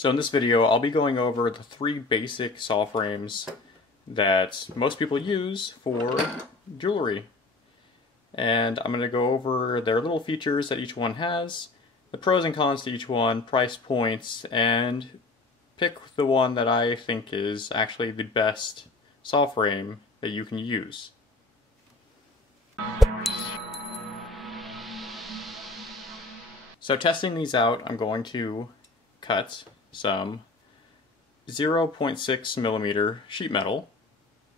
So in this video, I'll be going over the 3 basic saw frames that most people use for jewelry. And I'm going to go over their little features that each one has, the pros and cons to each one, price points, and pick the one that I think is actually the best saw frame that you can use. So testing these out, I'm going to cut some 0.6 millimeter sheet metal,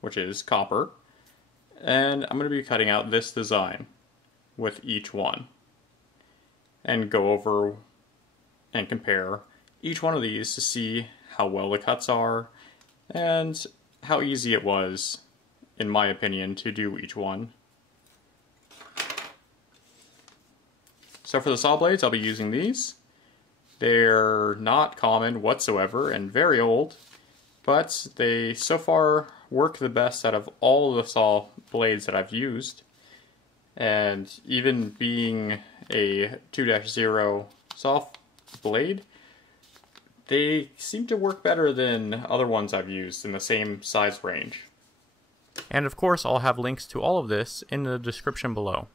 which is copper, and I'm going to be cutting out this design with each one and go over and compare each one of these to see how well the cuts are and how easy it was, in my opinion, to do each one. So for the saw blades, I'll be using these. They're not common whatsoever and very old, but they so far work the best out of all the saw blades that I've used. And even being a 2-0 saw blade, they seem to work better than other ones I've used in the same size range. And of course, I'll have links to all of this in the description below.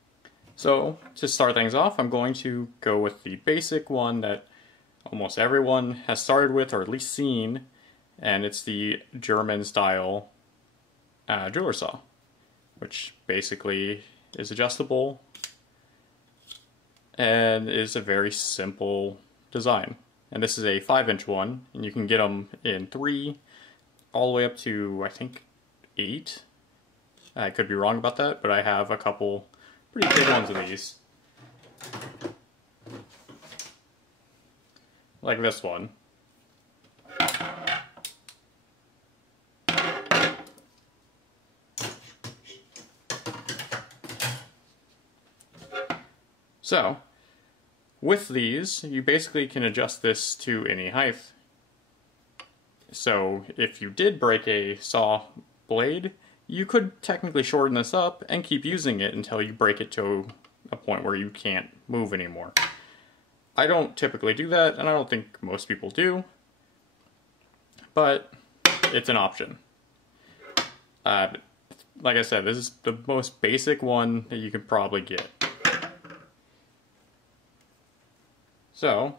So, to start things off, I'm going to go with the basic one that almost everyone has started with, or at least seen, and it's the German style jeweler saw, which basically is adjustable and is a very simple design. And this is a 5-inch one, and you can get them in 3 all the way up to, I think, 8. I could be wrong about that, but I have a couple pretty big ones of these. Like this one. So, with these, you basically can adjust this to any height. So, if you did break a saw blade, you could technically shorten this up and keep using it until you break it to a point where you can't move anymore. I don't typically do that, and I don't think most people do, but it's an option. Like I said, this is the most basic one that you could probably get. So,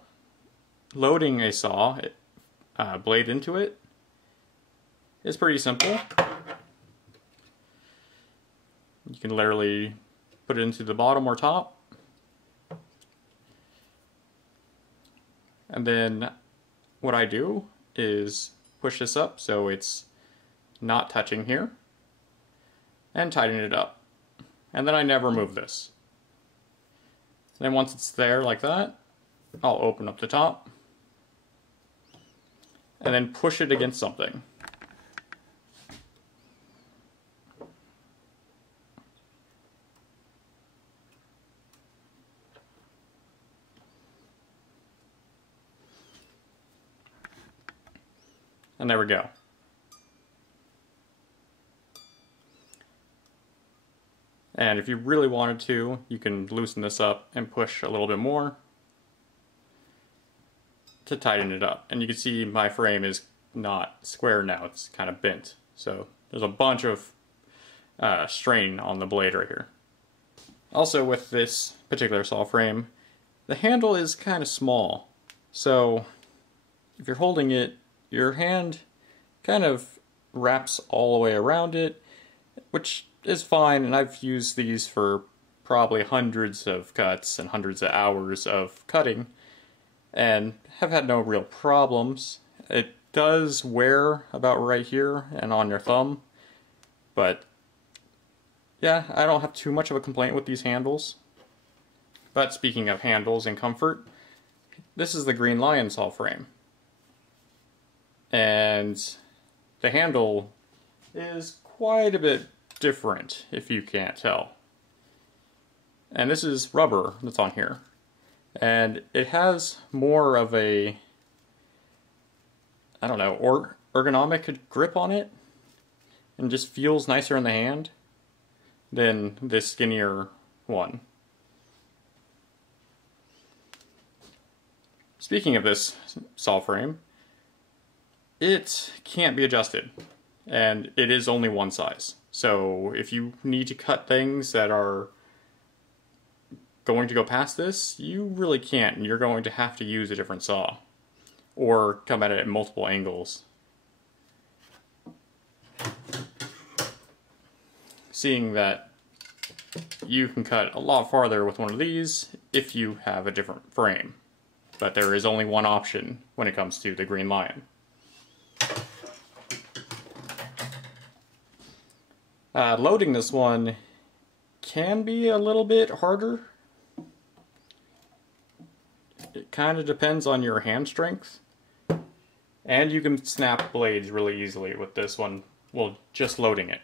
loading a saw blade into it is pretty simple. You can literally put it into the bottom or top. And then what I do is push this up so it's not touching here and tighten it up. And then I never move this. Then once it's there like that, I'll open up the top and then push it against something. And there we go. And if you really wanted to, you can loosen this up and push a little bit more to tighten it up. And you can see my frame is not square now, it's kind of bent. So there's a bunch of strain on the blade right here. Also with this particular saw frame, the handle is kind of small. So if you're holding it, your hand kind of wraps all the way around it, which is fine, and I've used these for probably hundreds of cuts and hundreds of hours of cutting, and have had no real problems. It does wear about right here and on your thumb, but yeah, I don't have too much of a complaint with these handles. But speaking of handles and comfort, this is the Green Lion saw frame. And the handle is quite a bit different, if you can't tell. And this is rubber that's on here. And it has more of a, I don't know, ergonomic grip on it. And just feels nicer in the hand than this skinnier one. Speaking of this saw frame, it can't be adjusted, and it is only one size. So if you need to cut things that are going to go past this, you really can't, and you're going to have to use a different saw, or come at it at multiple angles. Seeing that you can cut a lot farther with one of these if you have a different frame. But there is only one option when it comes to the Green Lion. Loading this one can be a little bit harder. It kind of depends on your hand strength. And you can snap blades really easily with this one, well, just loading it.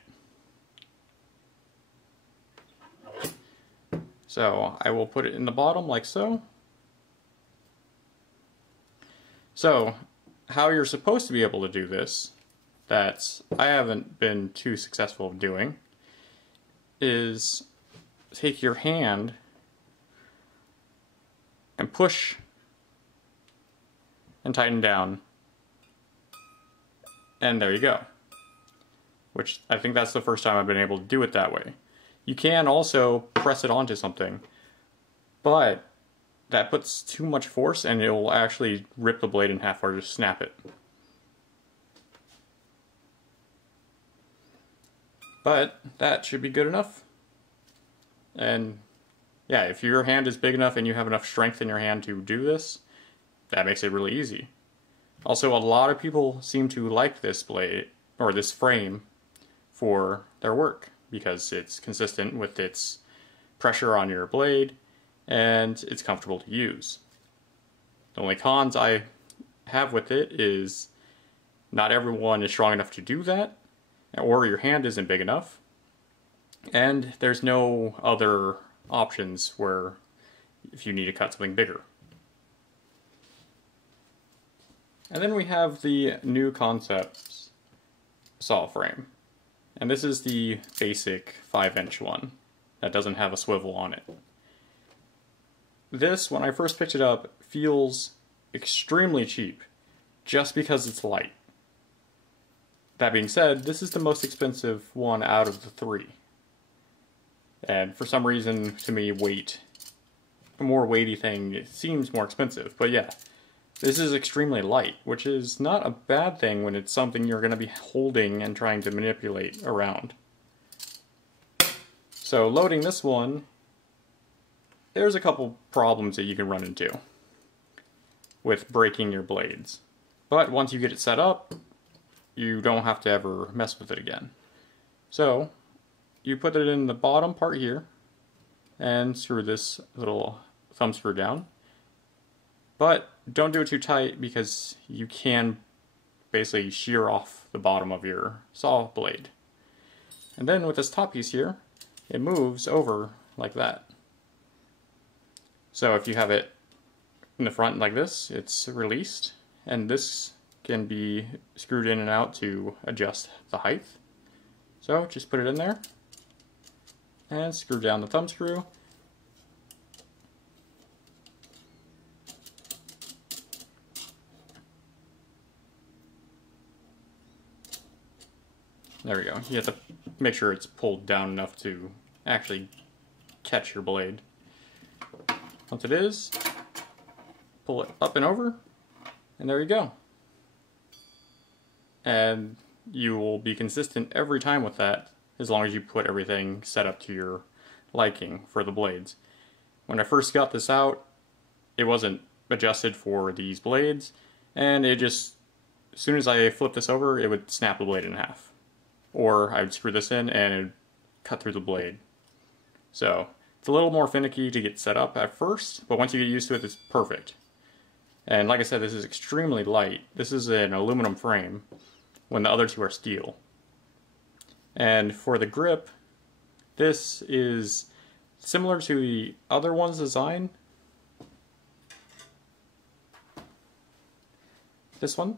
So I will put it in the bottom like so. So how you're supposed to be able to do this, that I haven't been too successful of doing, is take your hand and push and tighten down, and there you go. Which I think that's the first time I've been able to do it that way. You can also press it onto something, but that puts too much force and it will actually rip the blade in half or just snap it. But that should be good enough. And yeah, if your hand is big enough and you have enough strength in your hand to do this, that makes it really easy. Also, a lot of people seem to like this blade, or this frame, for their work, because it's consistent with its pressure on your blade, and it's comfortable to use. The only cons I have with it is not everyone is strong enough to do that, or your hand isn't big enough, and there's no other options where if you need to cut something bigger. And then we have the New Concepts saw frame. And this is the basic 5-inch one that doesn't have a swivel on it. This, when I first picked it up, feels extremely cheap just because it's light. That being said, this is the most expensive one out of the three. And for some reason, to me, weight, a more weighty thing, it seems more expensive. But yeah, this is extremely light, which is not a bad thing when it's something you're going to be holding and trying to manipulate around. So loading this one, there's a couple problems that you can run into with breaking your blades. But once you get it set up, you don't have to ever mess with it again. So you put it in the bottom part here and screw this little thumb screw down. But don't do it too tight because you can basically shear off the bottom of your saw blade. And then with this top piece here, it moves over like that. So if you have it in the front like this, it's released, and this can be screwed in and out to adjust the height. So just put it in there and screw down the thumb screw. There we go. You have to make sure it's pulled down enough to actually catch your blade. Once it is, pull it up and over, and there you go. And you will be consistent every time with that, as long as you put everything set up to your liking for the blades. When I first got this out, it wasn't adjusted for these blades, and it just, as soon as I flipped this over, it would snap the blade in half. Or I would screw this in and it would cut through the blade. So it's a little more finicky to get set up at first, but once you get used to it, it's perfect. And like I said, this is extremely light. This is an aluminum frame, when the other two are steel. And for the grip, this is similar to the other one's design. This one.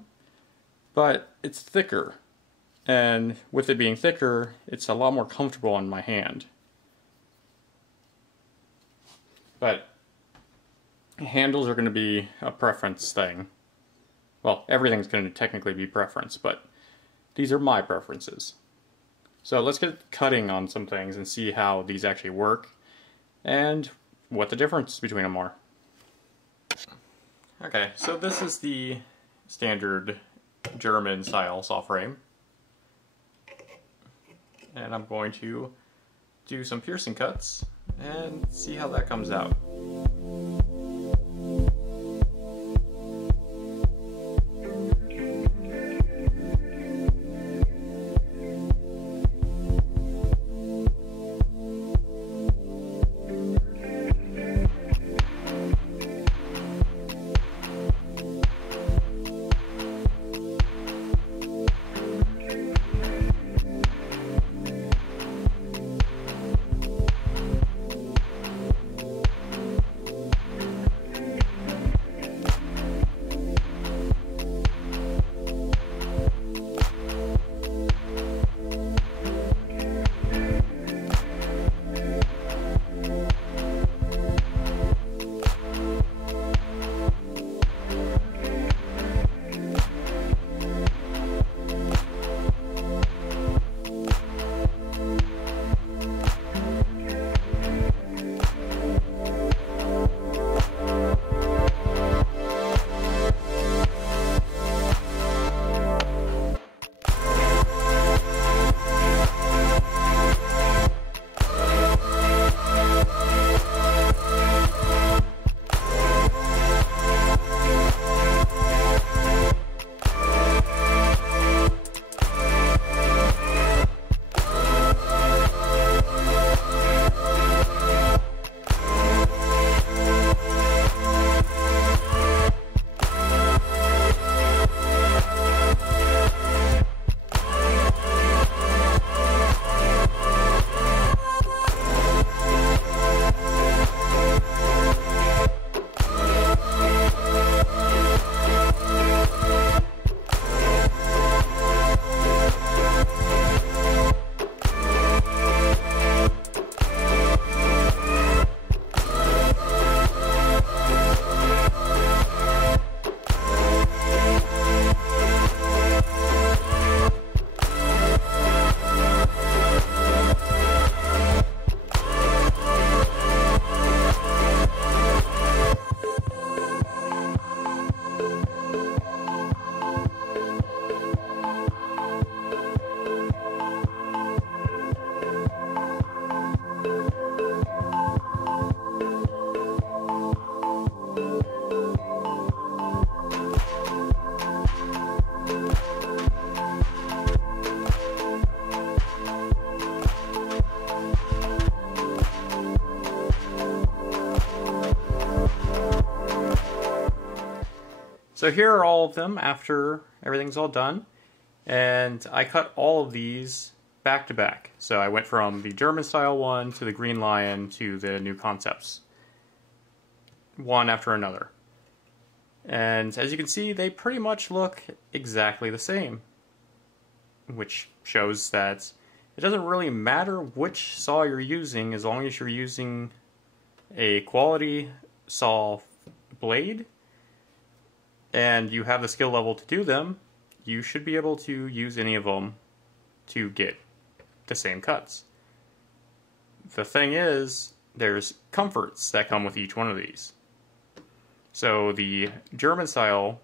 But it's thicker. And with it being thicker, it's a lot more comfortable on my hand. But handles are going to be a preference thing. well, everything's going to technically be preference, but these are my preferences. So let's get cutting on some things and see how these actually work and what the difference between them are. Okay, so this is the standard German style saw frame. And I'm going to do some piercing cuts and see how that comes out. So here are all of them after everything's all done, and I cut all of these back to back. So I went from the German style one to the Green Lion to the new concepts, one after another. And as you can see, they pretty much look exactly the same, which shows that it doesn't really matter which saw you're using as long as you're using a quality saw blade and you have the skill level to do them. You should be able to use any of them to get the same cuts. The thing is, there's comforts that come with each one of these. So the German style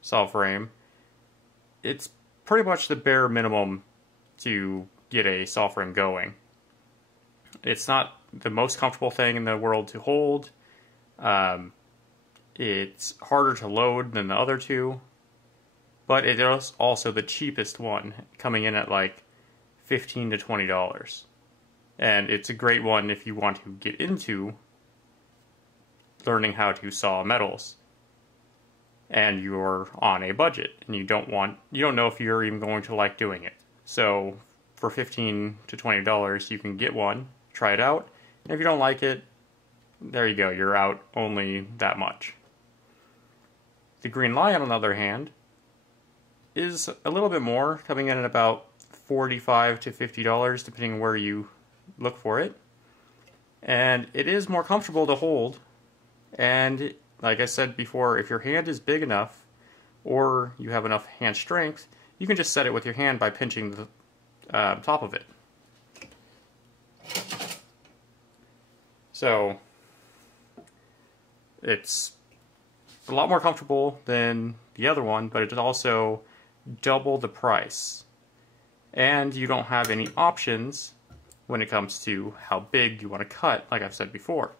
saw frame, it's pretty much the bare minimum to get a saw frame going. It's not the most comfortable thing in the world to hold. It's harder to load than the other two, but it is also the cheapest one, coming in at like $15 to $20. And it's a great one if you want to get into learning how to saw metals and you're on a budget and you don't know if you're even going to like doing it. So for $15 to $20 you can get one, try it out, and if you don't like it, there you go, you're out only that much. The Green Lion, on the other hand, is a little bit more, coming in at about $45 to $50 depending on where you look for it. And it is more comfortable to hold, and like I said before, if your hand is big enough or you have enough hand strength, you can just set it with your hand by pinching the top of it. So it's a lot more comfortable than the other one, but it's also double the price. And you don't have any options when it comes to how big you want to cut, like I've said before.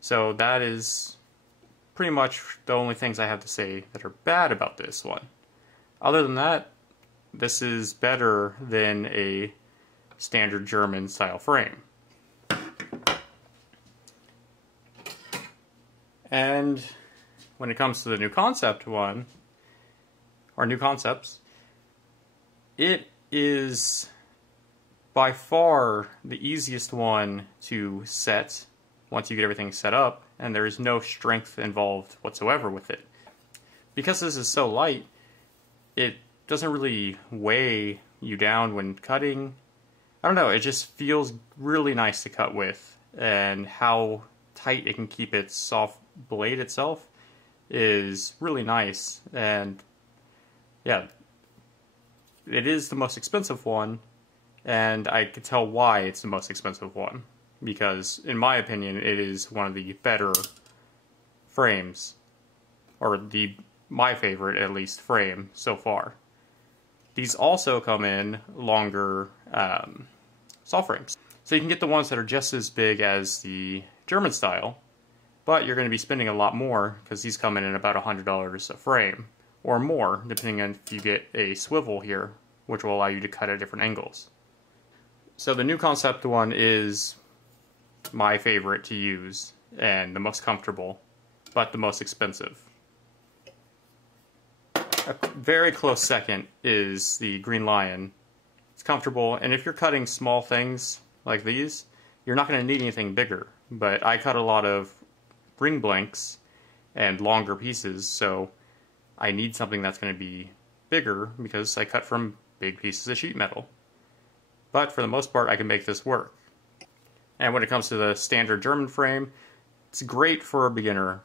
So that is pretty much the only things I have to say that are bad about this one. Other than that, this is better than a standard German style frame. And when it comes to the new concept one, or new concepts, it is by far the easiest one to set once you get everything set up, and there is no strength involved whatsoever with it. Because this is so light, it doesn't really weigh you down when cutting. I don't know, it just feels really nice to cut with, and how tight it can keep its soft blade itself is really nice. And yeah, it is the most expensive one, and I can tell why it's the most expensive one, because in my opinion it is one of the better frames, or my favorite at least frame so far. These also come in longer saw frames, so you can get the ones that are just as big as the German style, but you're going to be spending a lot more because these come in at about $100 a frame or more, depending on if you get a swivel here, which will allow you to cut at different angles. So the new concept one is my favorite to use and the most comfortable, but the most expensive. A very close second is the Green Lion. It's comfortable, and if you're cutting small things like these, you're not going to need anything bigger. But I cut a lot of ring blanks and longer pieces, so I need something that's going to be bigger because I cut from big pieces of sheet metal. But for the most part, I can make this work. And when it comes to the standard German frame, it's great for a beginner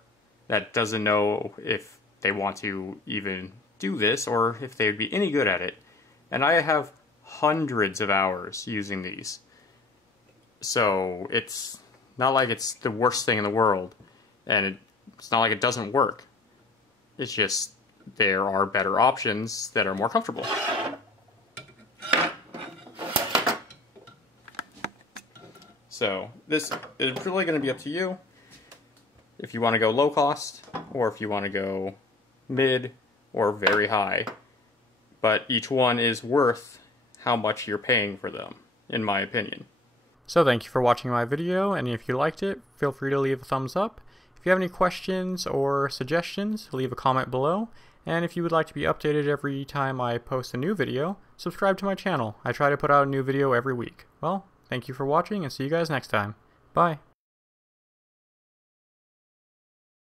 that doesn't know if they want to even do this or if they would be any good at it. And I have hundreds of hours using these. So it's not like it's the worst thing in the world, and it's not like it doesn't work. It's just there are better options that are more comfortable. So this is really going to be up to you if you want to go low cost or if you want to go mid or very high. But each one is worth how much you're paying for them, in my opinion. So thank you for watching my video, and if you liked it, feel free to leave a thumbs up. If you have any questions or suggestions, leave a comment below. And if you would like to be updated every time I post a new video, subscribe to my channel. I try to put out a new video every week. Well, thank you for watching, and see you guys next time. Bye.